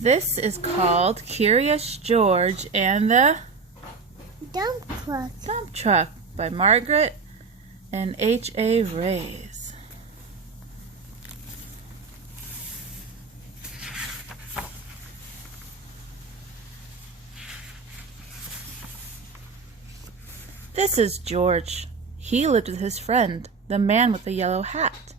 This is called Curious George and the Dump Truck by Margaret and H.A. Reys. This is George. He lived with his friend, the man with the yellow hat.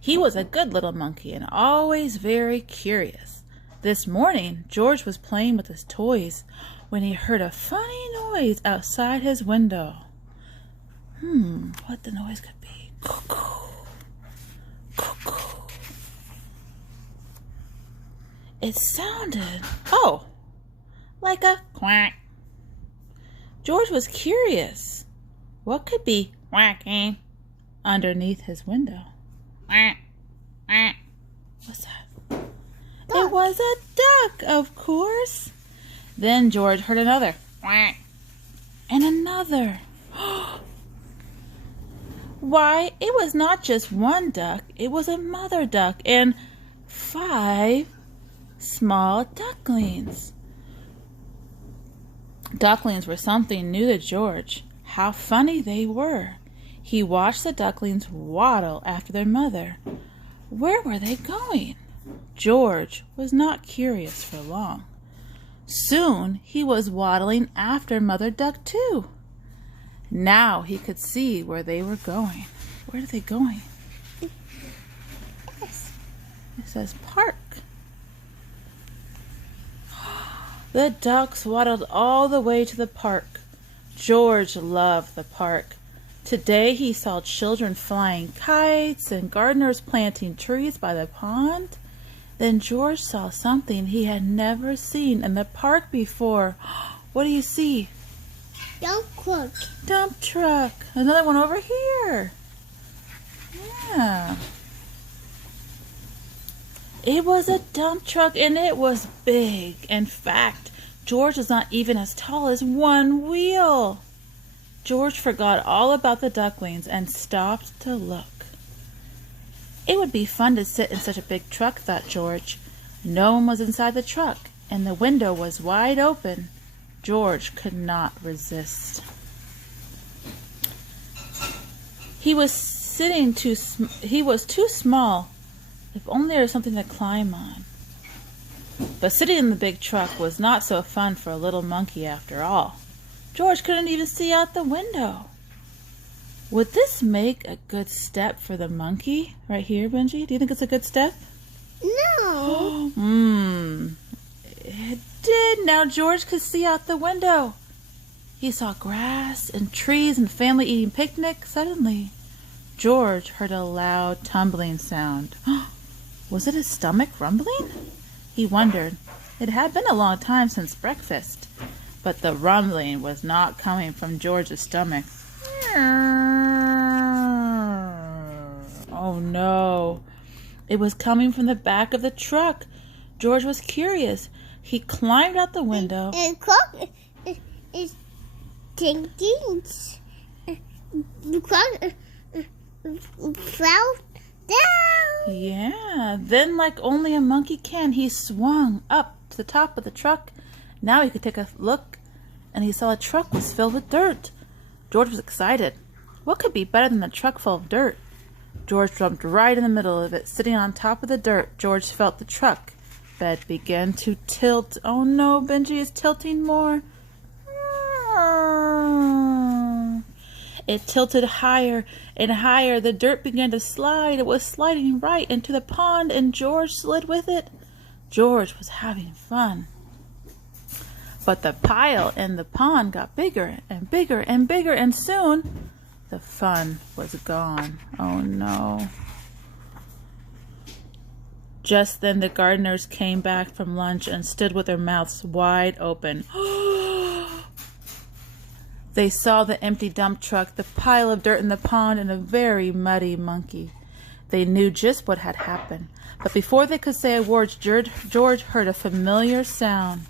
He was a good little monkey and always very curious. This morning, George was playing with his toys when he heard a funny noise outside his window. What the noise could be? Cuckoo, cuckoo. It sounded, like a quack. George was curious. What could be quacking underneath his window? Quack, quack. What's that? Duck. It was a duck, of course. Then George heard another quack and another. Why, it was not just one duck, it was a mother duck and 5 small ducklings. Ducklings were something new to George. How funny they were. He watched the ducklings waddle after their mother. Where were they going? George was not curious for long. Soon he was waddling after Mother Duck too. Now he could see where they were going. Where are they going? It says park. The ducks waddled all the way to the park. George loved the park. Today he saw children flying kites and gardeners planting trees by the pond. Then George saw something he had never seen in the park before. What do you see? Dump truck. Dump truck. Another one over here. Yeah. It was a dump truck and it was big. In fact, George was not even as tall as one wheel. George forgot all about the ducklings and stopped to look. It would be fun to sit in such a big truck, thought George. No one was inside the truck, and the window was wide open. George could not resist. He was too small. If only there was something to climb on. But sitting in the big truck was not so fun for a little monkey after all. George couldn't even see out the window. Would this make a good step for the monkey? Right here, Benji? Do you think it's a good step? No. It did. Now George could see out the window. He saw grass and trees and family eating picnic. Suddenly, George heard a loud tumbling sound. Was it his stomach rumbling? He wondered. It had been a long time since breakfast, but the rumbling was not coming from George's stomach. Oh no, it was coming from the back of the truck. George was curious. He climbed out the window. And clock is thinking. The clock fell down. Yeah, then like only a monkey can, he swung up to the top of the truck. Now he could take a look, and he saw a truck was filled with dirt. George was excited. What could be better than a truck full of dirt? George jumped right in the middle of it, sitting on top of the dirt. George felt the truck bed begin to tilt. Oh no, Benji is tilting more. It tilted higher and higher. The dirt began to slide. It was sliding right into the pond, and George slid with it. George was having fun. But the pile in the pond got bigger and bigger and bigger, and soon the fun was gone. Oh no. Just then the gardeners came back from lunch and stood with their mouths wide open. They saw the empty dump truck, the pile of dirt in the pond, and a very muddy monkey. They knew just what had happened. But before they could say a word, George heard a familiar sound.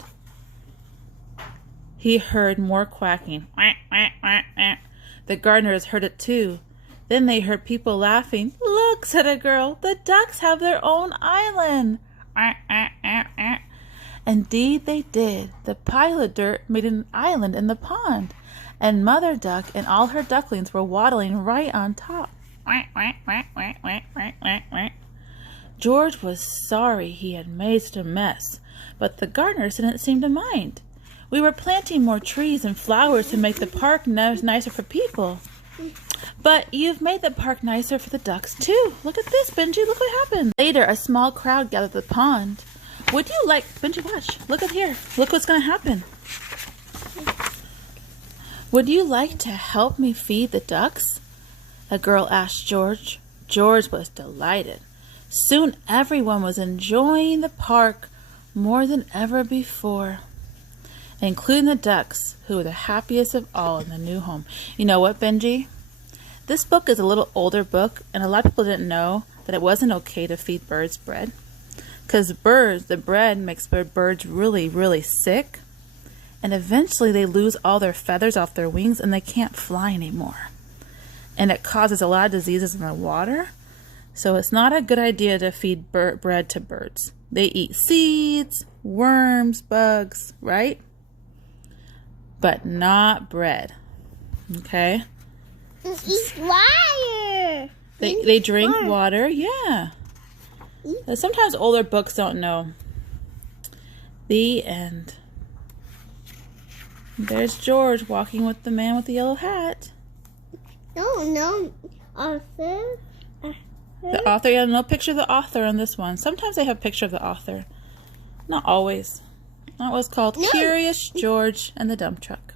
He heard more quacking. Quack, quack, quack, quack. The gardeners heard it too. Then they heard people laughing. "Look," said a girl, "the ducks have their own island." Indeed they did. The pile of dirt made an island in the pond, and Mother Duck and all her ducklings were waddling right on top. George was sorry he had made such a mess, but the gardeners didn't seem to mind. We were planting more trees and flowers to make the park nicer for people. But you've made the park nicer for the ducks, too. Look at this, Benji. Look what happened. Later, a small crowd gathered at the pond. Would you like... Benji, watch. Look up here. Look what's going to happen. Would you like to help me feed the ducks? A girl asked George. George was delighted. Soon everyone was enjoying the park more than ever before, including the ducks, who were the happiest of all in the new home. You know what, Benji? This book is a little older book, and a lot of people didn't know that it wasn't okay to feed birds bread. Because the bread makes birds really, really sick. And eventually they lose all their feathers off their wings and they can't fly anymore. And it causes a lot of diseases in the water. So it's not a good idea to feed bread to birds. They eat seeds, worms, bugs, right? But not bread. Okay? Eat water. They drink water, yeah. Sometimes older books don't know. The end. There's George walking with the man with the yellow hat. No, author. The author, yeah, no picture of the author on this one. Sometimes they have a picture of the author. Not always. That was called Curious George and the Dump Truck.